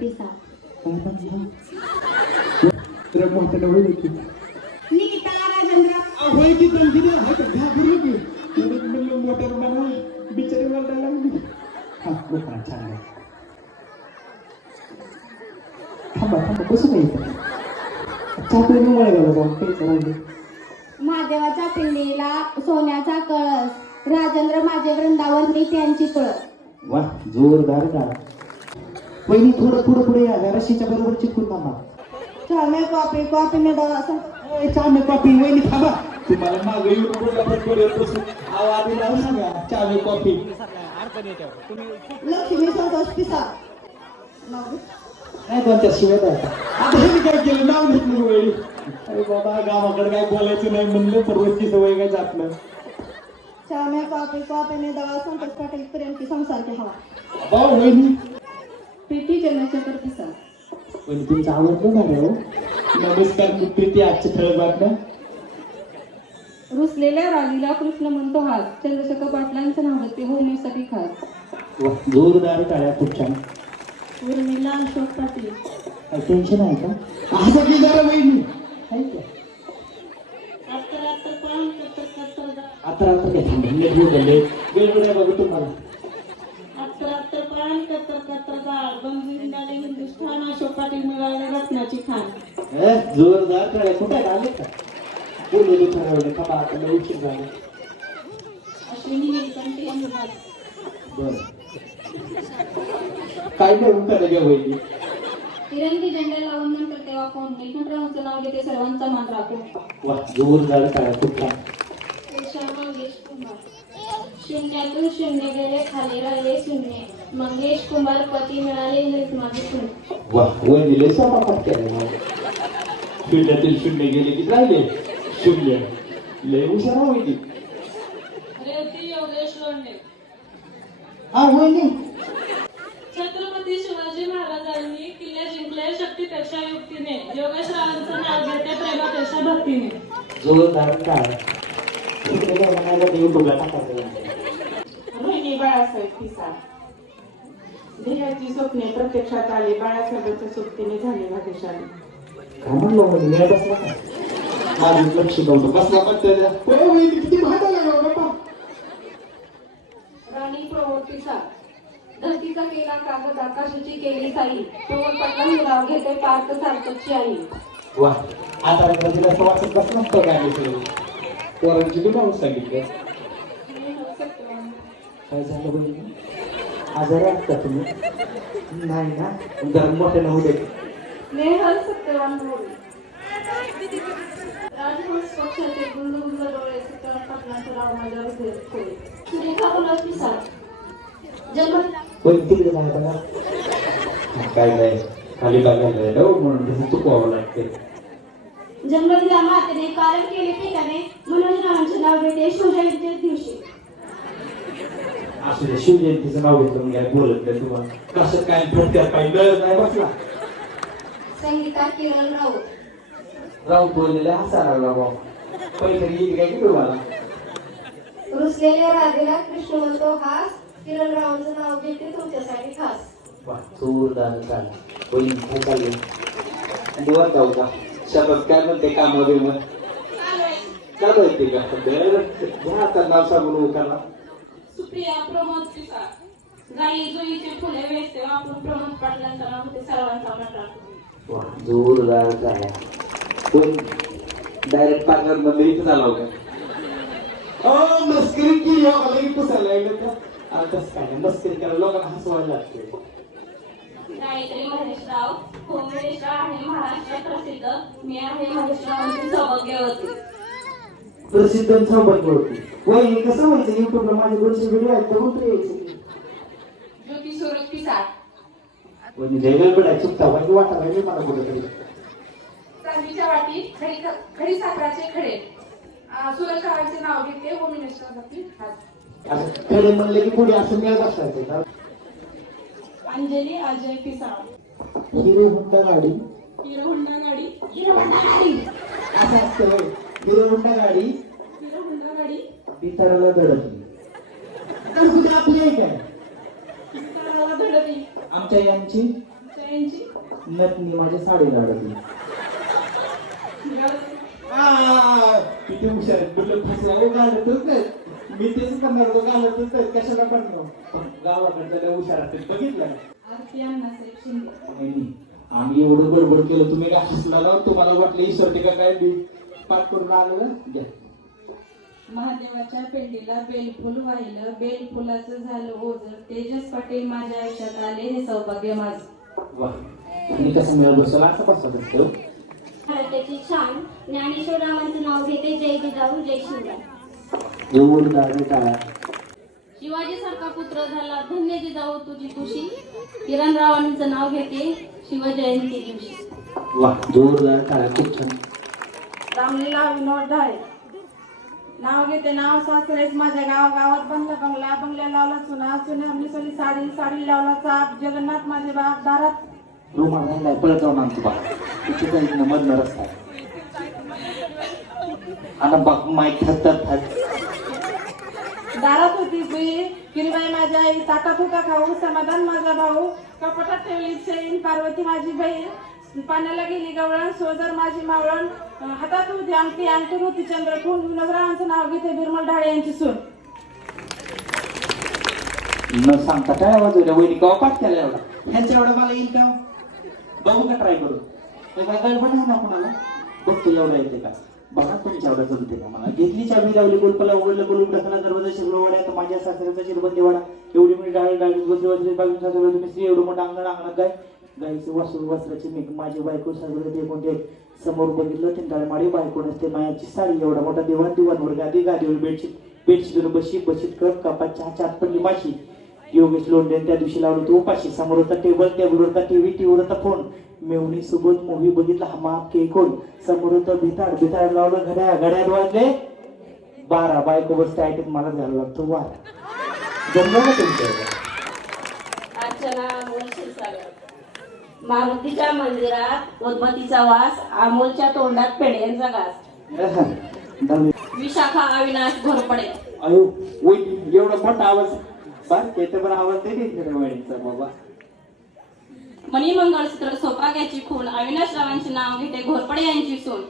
पिसा तर होईल की निकिता राजेंद्र. होय की की म्हणलं बिचारी लागली हा छान आहे थांबा थांबा बसू नाही जाऊन महादेवाच्या पिंडीला सोन्याचा कळस. राजेंद्र माझे वृंदावन मी त्यांची कळस. वा जोरदार गाणं. पहिली थोडं थोडं पुढे या. रशीच्या बरोबर चिटकून थांबा. चहा कॉफी कॉफी में दवा असं चामे कॉफी वहिनी थांबा. तुम्हाला मागे युट्यूबला पण बोलत बसून आवाज लावून सांगा. चामे कॉफी लक्ष्मी संतोष पिसा. नाही कोणत्या शिवाय आता हे काय केलं? नाव घेतलं वेळी अरे बाबा गावाकडे काय बोलायचं नाही म्हणलं रोजची सवय काय जात नाही. चहा में कॉफी कॉफी में दवा संतोष पाटील प्रेम की संसार की हवा. भाऊ वहिनी. प्रीती चंद्रशेखर पिसा पण तुमचं आवडलं रे हो. नमस्कार मी प्रीती आजच्या ठळक बातम्या. रुसलेल्या राणीला कृष्ण म्हणतो हात. चंद्रशेखर पाटलांचं नाव होते होण्यासाठी खास. जोरदार टाळ्या खूप छान. उर्मिला अशोक पाटील. टेन्शन आहे का? असं की? जरा वहिनी आहे का आता रात्र काय थांबा नीट होऊ गेले वेळ आहे बघा तुम्हाला. हिंदुस्थान अशोक पाटील मिळाले रत्नाची खान ए, जोरदार टाळ्या कुठे? आले का? बोललो ठरवलं का बा आता लय उशीर झाला. अश्विनी नीलकंठ यमुनाथ. बरं. काय नाही उत्तर घ्या वहिनी? तिरंगी झेंड्याला वंदन करते तेव्हा कोण निलकंठरावांचं नाव घेते सर्वांचा मान राखून वा जोरदार कुमार. शून्यातून शून्य गेले खाली राहिले शून्य. मंगेश कुमार पती मिळाले हेच माझे शून्य वा वहिनी लय समापात केलं मला शून्यातील शून्य गेले की राहिले शून्य लय हुशार वहिनी. रेवती योगेश लोंढे हा वहिनी. छत्रपती शिवाजी महाराजांनी किल्ले जिंकले शक्तीपेक्षा युक्तीने. योगेश रावांचं नाव घेते प्रेमापेक्षा भक्तीने. जोरदार काय? रोहिणी बाळासाहेब पिसाळ ध्येयाची स्वप्ने प्रत्यक्षात आली बाळासाहेबांच्या सोबतीने झाले भाग्यशाली काय म्हणलो मी बसला का? माझं लक्ष नव्हतं बसला पण त्याच्या होय वहिनी किती भांडायला लागला बाबा राणी प्रवृत्तीचा. धरतीचा केला कागद आकाशाची केली साई. प्रवत पटलांचं नाव घेते पार्थ सार्थकची आई. वा आता तिला वाचत बसलं पोरांची नाव सांगितलं. काय झालं बहिणी आजारी आहात का तुम्ही? नाही ना. जरा मोठे नव्हू दे. नेहल सत्यवान मोरे राजहंस पक्षाचे गुंड गुंड डोळे सत्यवान पाटलांचं सुरेखा गुलाब जन्म? तिकडे काय नाही खाली बघायला हो म्हणून चुकवावं लागते मातेने कारण केले ठिकाणे. मनोज रावांचे नाव घेते शिवजयंती दिवशी. असू दे शिवजयंतीचं नाव घेतलं मी काय बोलत नाही तुम्हाला. कसं काय काही गरज नाही बसला. संगीता किरण राऊत राहू बोललेला हसा लागला येईल काय की तुम्हाला रुसलेल्या राधेला कृष्ण म्हणतो हास किरण रावांचं नाव घेते तुमच्यासाठी खास. वा जोरदार चाल होईल काय निवांत जाऊ का? शपथ काय म्हणते काम वगैरे चालू आहे. ते का? बरं. घ्या आता नाव सांगून उकाला सुप्रिया प्रमोद पिसाळ गाई जुईचे फुले वापरून प्रमोद पाटलांचं नाव होते सर्वांचा जोरदार पण डायरेक्ट पार्लरमध्ये इथं झाला होता. मस्करी केली हो आता कसं काय मस्करी करायला लोकांना हसवायला लागते गायत्री महेश राव होमरेश आहे महाराष्ट्रात प्रसिद्ध. मी आहे महेश रावांची सौभाग्यवती. प्रसिद्ध सौभाग्य होती वय हे कसं व्हायचं? युट्यूबला माझे दोनशे व्हिडिओ आहेत तर यायचं. ज्योती सुरत पिसाळ म्हणजे पडाय चुकता. वाईट वाटा राहिली मला कुठेतरी चांदीच्या वाटी खडी खडी साखराचे खडे. सुरत रावांचे नाव घेते होम मिनिस्टर असं खेडे म्हणले की पुढे असं मिळत का अंजली अजय पिसाळ हिरो हुंडा गाडी. हिरो होंडा गाडी. असं असतं. हिरो हुंडा गाडी हिरो होंडा गाडी? बिचाराला धडकली. तर कुठे आपली आहे काय? पिसाळाला धडकली. आमच्या यांची? नटनी माझ्या साडीला अडकली किती हुशार. तुला फसवा हो, घालतच नाही मी तेच करणार होतो घालतच नाही कशाला करणार गावाकडच्या हुशार असतील बघितलं आम्ही एवढं बडबड केलं. तुम्ही काय हसला ना तुम्हाला वाटलं ईश्वर टीका काय बी? पाठ करून आलं ना? द्या. महादेवाच्या पेंडीला बेलफुल वाहिलं. बेलफुलाचं झालं ओझं. तेजस पाटील माझ्या आयुष्यात आले हे सौभाग्य माझं. वा. मी कसं बसला? असं छान नाव घेते जय जिजाऊ जय शिवराय. जोरदार टाळा. शिवाजी सारखा पुत्र झाला. धन्य जिजाऊ तुझी खुशी. किरणरावांचं नाव घेते शिवजयंती दिवशी. वा. जोरदार टाळा. खूप छान. रामलीला विनोद ढाळे. नाव घेते नाव सासरेच माझ्या गाव गावात बनला बंगला बंगल्या लावला चुना चुन्या सोली साडी साडी लावला चाप जगन्नाथ माझे बाप दारात. रुमाल नाही पळत जाऊन आणतो बा तिथे मधनं रस्ता. आणि बघ माईक हत्तात दारात होती बुई किरीबाई माझी आई ताटात होता खाऊ समाधान माझा भाऊ कपाटात ठेवली सैन पार्वती माझी बहीण पाण्याला गेली गवळण सोजर माझी मावळण हातात होती अंगठी अंगठी होती चंद्रखून विनोदरावांचं नाव घेते बिरमल ढाळे यांची सून. न सांगता काय वाजवल्या वहिनी कवा पाठ केला एवढा? ह्यांच्या एवढा मला येईल का? बघू का ट्राय करू? काय गडबड नाही ना कोणाला? बघतो एवढा येते का? बघा तुमच्या एवढा जमते का मला? घेतली चावी लावली कुलपला उघडलं कुलूप ढकला दरवाजा शिरलो वाड्या तर माझ्या सासऱ्याचा शिरबंदी वाडा. एवढी मी डाळ डाळी बसले बसली बाजून सासऱ्या तुम्ही स्त्री एवढं मोठं अंगण अंगणात काय गाईचे वस्त्र वस्त्राची मी माझी बायको सासरे ते कोणते समोर बघितलं तीन माडी बायको नसते. मायाची साडी एवढा मोठा देवाण दिवाणवर गादी गादीवर बेडशीट बेडशीटवर बशी बशीत कप कपात चहा चात पडली माशी योगेश लोंढे त्या दिवशी लावलं तो उपाशी. समोर होता टेबल टेबल होता टीव्ही टीव्हीवर होता फोन. मेवणी सोबत मूवी बघितला हा माप के कोण? समोर होतं भिताड भिताड लावलं घड्या घड्यात वाजले बारा बायको बसते ऐकत मला घ्यायला लागतो वारा. जमलं ना तुमच्या अर्चना मारुतीच्या मंदिरात उदबत्तीचा वास अमोलच्या तोंडात पेढ्यांचा घास. विशाखा अविनाश घोरपडे. अयो वहिनी एवढा मोठा आवाज. बार त्याचा पण आवाज नाही देत वहिनीचा बाबा. मणिमंगळसूत्र सौभाग्याची खून अविनाश रावांचे नाव घेते घोरपडे यांची सून.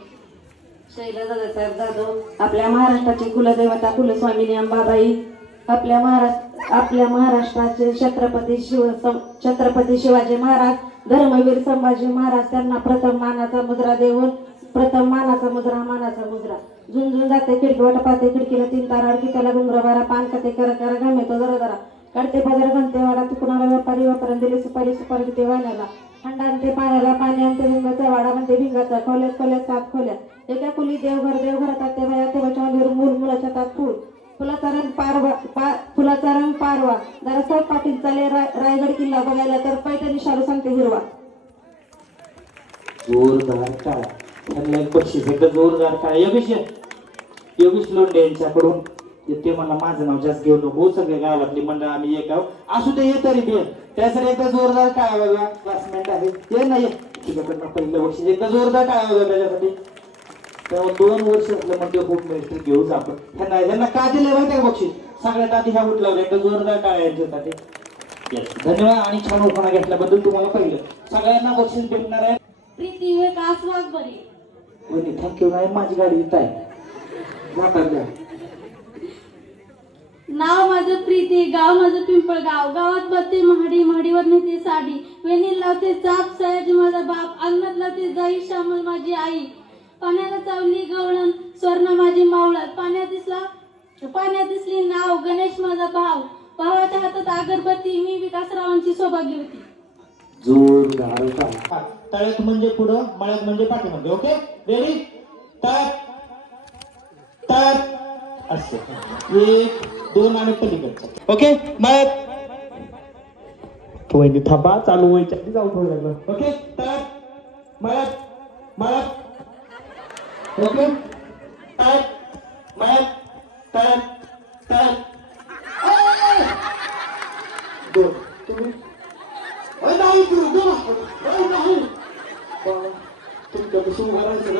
शैलदादासाहेब जाधव आपल्या महाराष्ट्राची कुलदेवता कुलस्वामिनी अंबाबाई आपल्या महाराष्ट्र आपल्या महाराष्ट्राचे छत्रपती शिव छत्रपती शिवाजी महाराज धर्मवीर संभाजी महाराज त्यांना प्रथम मानाचा मुद्रा देऊन प्रथम मानाचा मुद्रा मानाचा मुद्रा. झुंझुन जाते खिडकी वाट खिडकीला तीन तार अडकी त्याला घुंगर बारा पान खाते कर कर घाम येतो जरा जरा. काढते बाजार घंटे वाडा तुकुणाला व्यापारी वापरून दिली सुपारी सुपारी ते वाण्याला. थंड आणते पाण्याला पाणी आणते भिंगाचा वाडा म्हणते भिंगाचा. खोल्यात खोल्यात सात खोल्यात एका कुली देवघर देवघरात आते बाया ते बचावर मूल मुलाच्या तात फुल. फुलाचा रंग पार पा गारवा रंग पाटील चाले रायगड किल्ला बघायला तर पैठणी शालू सांगते हिरवा. जोरदार टाळा त्यांना एक बक्षीस एकदा जोरदार टाळा योगेश योगेश लोंढे यांच्याकडून. ते मला माझं नाव जास्त घेऊ नको. हो, सगळ्या गावातली मंडळ आम्ही एक आहोत. असू दे ये तरी दे त्यासाठी एकदा जोरदार काय बघा. क्लासमेट आहे ये नाही ये पहिलं बक्षीस. एकदा जोरदार काय बघा त्याच्यासाठी. तेव्हा दोन वर्ष असलं म्हणजे खूप मिनिस्टर घेऊच आपण. ह्यांना ह्यांना का दिले माहिती आहे का बक्षीस? सगळ्यात आधी ह्या उठला एकदा जोरदार टाळा यांच्यासाठी Yes. धन्यवाद आणि छान उखाणा घेतल्याबद्दल तुम्हाला पहिलं. सगळ्यांना बक्षीस भेटणार आहे. प्रीती विकास वाघबरी वहिनी थँक्यू नाही माझी गाडी येत आहे. द्या. नाव माझं प्रीती गाव माझं पिंपळगाव. गावात बत्ती महाडी महाडीवर नेते साडी. वेणी लावते चाप सयाजी माझा बाप. अंगणात लावते जाई श्यामल माझी आई. पाण्याला चावली गवळण स्वर्ण माझी मावळत पाण्यात दिसला पाण्यात दिसली नाव गणेश माझा भाव भावाच्या हातात अगरबत्ती मी विकासरावांची सौभाग्यवती जोरदार टाळा. तळ्यात म्हणजे पुढं मळ्यात म्हणजे पाठीमध्ये ओके? रेडी तळ्यात. तळ्यात. असं. एक दोन आणि पलीकडचं. ओके? मळ्यात. वहिनी थांबा चालू व्हायच्या आधी जाऊ थोडं लागलं ओके? तळ्यात. मळ्यात. मळ्यात. ओके तळ्यात मळ्यात तळ्यात तळ्यात दोन तुम्ही अरे नाही गुरु गो अरे नाही तुमच्या कशी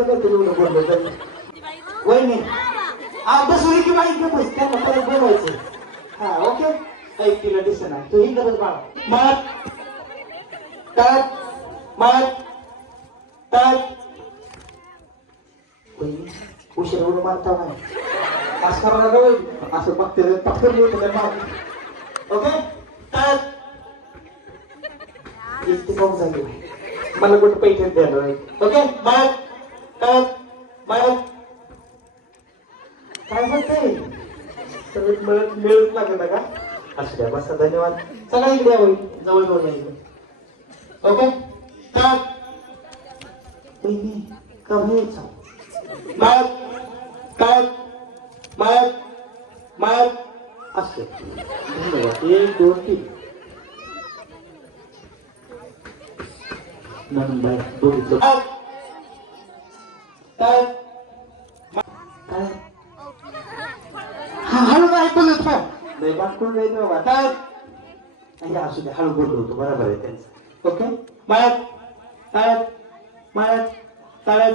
अरे मग गेलं तरी एवढं बोललो तरी. वहिनी हा बसवली की बाई बस त्यांना परत बोलवायचं. हा ओके? ऐक तिला दिसत नाही तू ही करत बाळा. मग काय मग काय वहिनी उशीर एवढं मारता नाही. असं बघते बोलतो ओके? मला कुठे पैसे द्यायला ओके? बाय काय बाय काय म्हणते सगळं मिळत मिळत लागलं का असू द्या बसा धन्यवाद. चला इकडे होईल जवळ जवळ नाही ओके काय कमी का व्हायचा बाय काय बाय बाय असते धन्यवाद. एक दोन तीन म्हणून बाय काय काय हळू काय नाही बाबा काय असू दे हळू बोललो होतो बरोबर आहे त्यांचं. ओके? मायात ताळ्यात मायात ताळ्यात.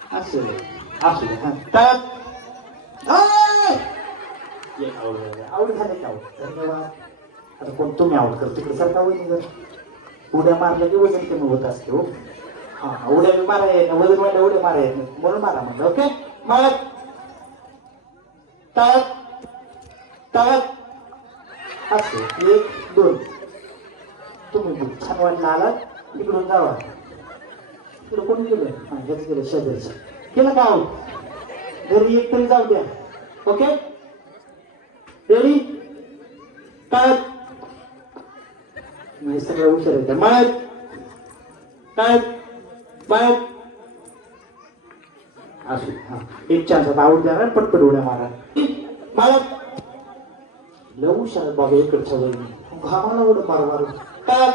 असू दे असू दे हा. ताळ्यात. आवड झाली. का आवड? धन्यवाद आता कोण तुम्ही आवड कर तिकडे सरका वहिनी जर. उड्या मारल्या की वजन कमी होत असते हो. हा उड्या बी मारा येत वजन वाढल्या उड्या मारा येत नाही म्हणून मारा म्हणलं ओके मग तळत तळत असं एक दोन तुम्ही छान वाटलं आलात इकडून जावा इकडं कोण गेलं हा हेच गेलं शेजारचं केलं का घरी एक तरी जाऊ द्या ओके रेडी तळत म्हणजे सगळं हुशार आहे माळत काय बाय असू हा. एक चान्स आता आवड द्या पटपट उड्या मारा. लय हुशार आहे बाबा इकडच्या वहिनी घामाला उड्या मारू मारू. काय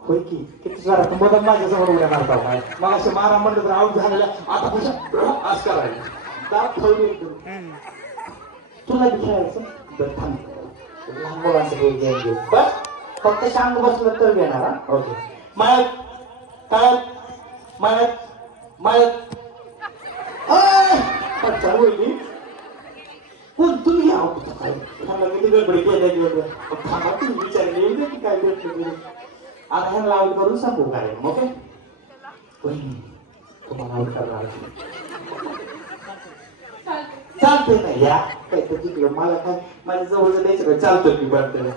होय की किती जरा मदत माझ्यासमोर उड्या मारता काय? मग असे मारा म्हणलं तर आऊट झालेल्या आता कुठं आज करायला दात ठेवली एकदम तुला खेळायचं बरं थांब. लहान मुलांचं काही गेम घेऊ. बस. फक्त शांत बसलं तर घेणार हा? ओके. माळत तळत माळत माळत अच्छा होईल पण तुम्ही आहो कुठं काय? थांबा किती गडबडी केल्या गेलं थांबा तुम्ही विचारले येऊ की काय भेटलं आता ह्यांना आऊट करून सांगू काय? ओके वहिनी तुम्हाला आऊट करणार आहे. ना या. काय तर तिकडं मला काय? माझ्या जवळ द्यायचं काय चालतं की बांधताना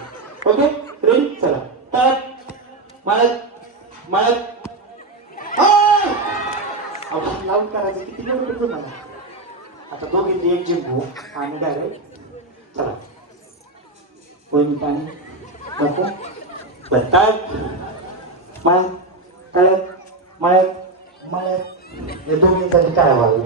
ओके? रेडी चला. तळत माळत मला लावून करायचं किती वेळ पडतो मला? आता दोघींची एक जिंकू आणि डायरेक्ट चला. वहिनी पाणी नको बरं तळत माळत तळत माळत माळत या दोघींसाठी काय व्हावं